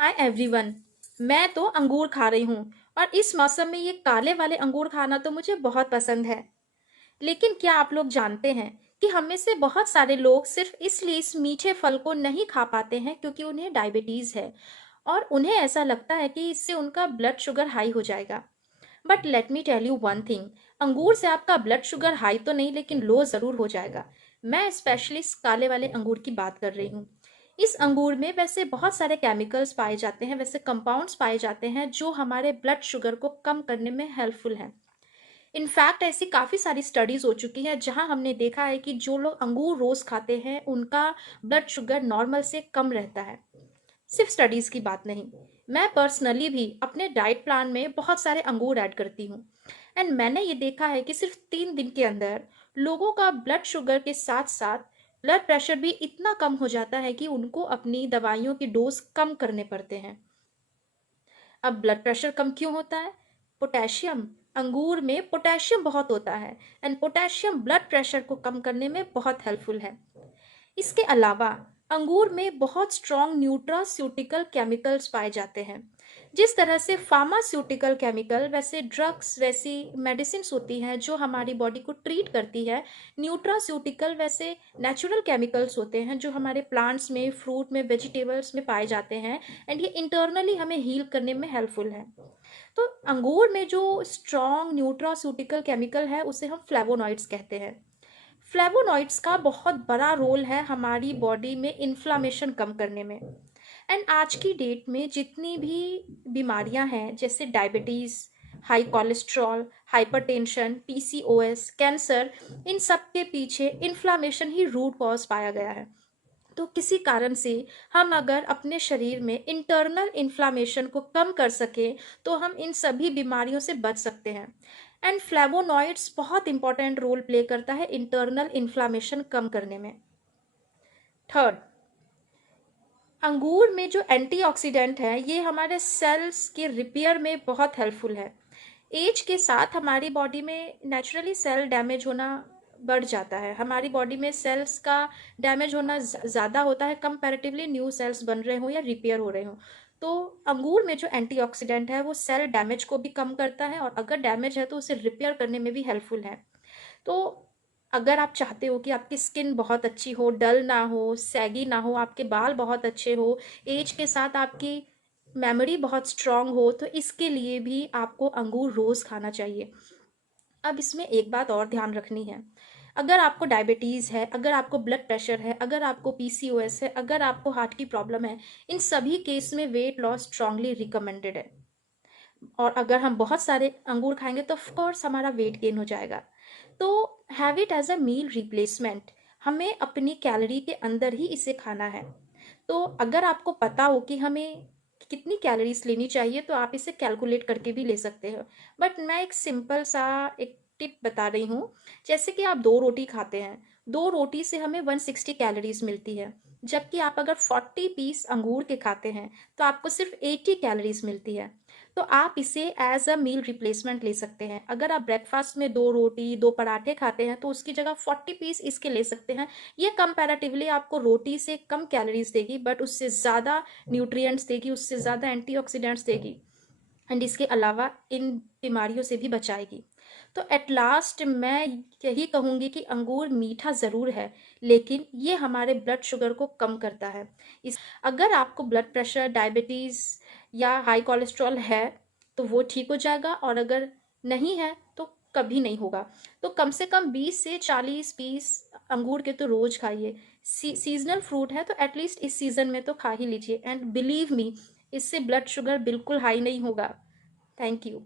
Hi everyone. मैं तो अंगूर खा रही हूँ और इस मौसम में ये काले वाले अंगूर खाना तो मुझे बहुत पसंद है। लेकिन क्या आप लोग जानते हैं कि हम में से बहुत सारे लोग सिर्फ इसलिए इस मीठे फल को नहीं खा पाते हैं क्योंकि उन्हें डायबिटीज है और उन्हें ऐसा लगता है कि इससे उनका ब्लड शुगर हाई हो जाएगा। But let me tell you one thing, अंगूर से आपका ब्लड शुगर हाई तो नहीं लेकिन लो ज़रूर हो जाएगा। मैं स्पेशली इस काले वाले अंगूर की बात कर रही हूँ। इस अंगूर में वैसे बहुत सारे केमिकल्स पाए जाते हैं, वैसे कंपाउंड्स पाए जाते हैं जो हमारे ब्लड शुगर को कम करने में हेल्पफुल हैं। इनफैक्ट ऐसी काफ़ी सारी स्टडीज़ हो चुकी हैं जहां हमने देखा है कि जो लोग अंगूर रोज़ खाते हैं उनका ब्लड शुगर नॉर्मल से कम रहता है। सिर्फ स्टडीज़ की बात नहीं, मैं पर्सनली भी अपने डाइट प्लान में बहुत सारे अंगूर ऐड करती हूँ। एंड मैंने ये देखा है कि सिर्फ 3 दिन के अंदर लोगों का ब्लड शुगर के साथ साथ ब्लड प्रेशर भी इतना कम हो जाता है कि उनको अपनी दवाइयों की डोज कम करने पड़ते हैं। अब ब्लड प्रेशर कम क्यों होता है? पोटेशियम, अंगूर में पोटेशियम बहुत होता है एंड पोटेशियम ब्लड प्रेशर को कम करने में बहुत हेल्पफुल है। इसके अलावा अंगूर में बहुत स्ट्रॉन्ग न्यूट्रास्यूटिकल केमिकल्स पाए जाते हैं। जिस तरह से फार्मास्यूटिकल केमिकल वैसे ड्रग्स वैसी मेडिसिन होती हैं जो हमारी बॉडी को ट्रीट करती है, न्यूट्रास्यूटिकल वैसे नेचुरल केमिकल्स होते हैं जो हमारे प्लांट्स में, फ्रूट में, वेजिटेबल्स में पाए जाते हैं एंड ये इंटरनली हमें हील करने में हेल्पफुल है। तो अंगूर में जो स्ट्रॉन्ग न्यूट्रास्यूटिकल केमिकल है उसे हम फ्लेवोनॉइड्स कहते हैं। फ्लेवोनॉइड्स का बहुत बड़ा रोल है हमारी बॉडी में इन्फ्लामेशन कम करने में। एंड आज की डेट में जितनी भी बीमारियां हैं जैसे diabetes, high cholesterol, hypertension, PCOS, cancer, इन सब के पीछे इन्फ्लामेशन ही रूट कॉज पाया गया है। तो किसी कारण से हम अगर अपने शरीर में इंटरनल इन्फ्लामेशन को कम कर सकें तो हम इन सभी बीमारियों से बच सकते हैं। एंड फ्लेवोनॉइड्स बहुत इंपॉर्टेंट रोल प्ले करता है इंटरनल इन्फ्लामेशन कम करने में। थर्ड, अंगूर में जो एंटीऑक्सीडेंट है ये हमारे सेल्स के रिपेयर में बहुत हेल्पफुल है। एज के साथ हमारी बॉडी में नेचुरली सेल डैमेज होना बढ़ जाता है, हमारी बॉडी में सेल्स का डैमेज होना ज़्यादा होता है कंपैरेटिवली न्यू सेल्स बन रहे हों या रिपेयर हो रहे हों। तो अंगूर में जो एंटीऑक्सीडेंट है वो सेल डैमेज को भी कम करता है और अगर डैमेज है तो उसे रिपेयर करने में भी हेल्पफुल है। तो अगर आप चाहते हो कि आपकी स्किन बहुत अच्छी हो, डल ना हो, सैगी ना हो, आपके बाल बहुत अच्छे हो, एज के साथ आपकी मेमोरी बहुत स्ट्रांग हो, तो इसके लिए भी आपको अंगूर रोज़ खाना चाहिए। अब इसमें एक बात और ध्यान रखनी है, अगर आपको डायबिटीज़ है, अगर आपको ब्लड प्रेशर है, अगर आपको पीसीओएस है, अगर आपको हार्ट की प्रॉब्लम है, इन सभी केस में वेट लॉस स्ट्रांगली रिकमेंडेड है। और अगर हम बहुत सारे अंगूर खाएंगे तो ऑफ कोर्स हमारा वेट गेन हो जाएगा। तो have it as a meal replacement, हमें अपनी कैलोरी के अंदर ही इसे खाना है। तो अगर आपको पता हो कि हमें कितनी कैलोरीज लेनी चाहिए तो आप इसे कैलकुलेट करके भी ले सकते हो। बट मैं एक सिंपल सा एक टिप बता रही हूँ। जैसे कि आप 2 रोटी खाते हैं, 2 रोटी से हमें 160 कैलोरीज मिलती है, जबकि आप अगर 40 पीस अंगूर के खाते हैं तो आपको सिर्फ 80 कैलोरीज मिलती है। तो आप इसे एज अ मील रिप्लेसमेंट ले सकते हैं। अगर आप ब्रेकफास्ट में 2 रोटी 2 पराठे खाते हैं तो उसकी जगह 40 पीस इसके ले सकते हैं। ये कंपैरेटिवली आपको रोटी से कम कैलोरीज देगी बट उससे ज़्यादा न्यूट्रिएंट्स देगी, उससे ज़्यादा एंटीऑक्सीडेंट्स देगी एंड इसके अलावा इन बीमारियों से भी बचाएगी। तो एट लास्ट मैं यही कहूँगी कि अंगूर मीठा ज़रूर है लेकिन ये हमारे ब्लड शुगर को कम करता है। इस अगर आपको ब्लड प्रेशर, डायबिटीज़ या हाई कोलेस्ट्रॉल है तो वो ठीक हो जाएगा और अगर नहीं है तो कभी नहीं होगा। तो कम से कम 20 से 40 पीस अंगूर के तो रोज़ खाइए। सीजनल फ्रूट है तो एटलीस्ट इस सीज़न में तो खा ही लीजिए एंड बिलीव मी, इससे ब्लड शुगर बिल्कुल हाई नहीं होगा। Thank you.